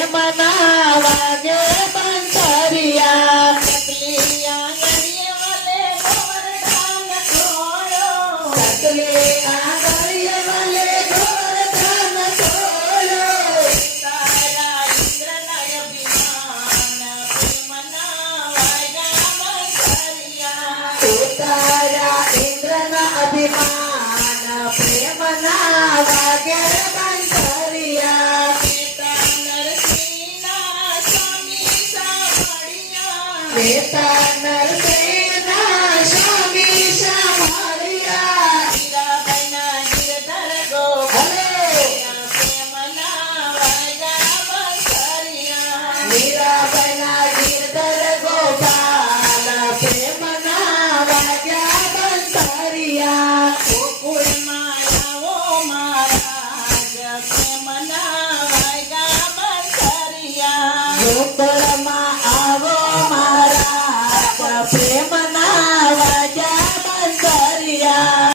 પ્રેમના વાગે બંસરિયા સકલી આંગળીએ વલે ગોવર્ધન ખોયો સકલી આંગળીએ વલે ગોવર્ધન ખોયો તારા ઇન્દ્રના અભિમાન પ્રેમના વાગ્યા બંસરિયા તારા ઇન્દ્રના અભિમાન પ્રેમના વાગે બંસરિયા નેતા નરસિંહના સ્વામી સાંભળ્યા મીરાબાઈના ગિરધર ગોપાળિયા પ્રેમના વાગ્યા બંસરિયા મીરાબાઈના ગિરધર ગોપાલ પ્રેમના વાગ્યા બંસરિયા ગોકુળમાં આવો મહારાજ પ્રેમ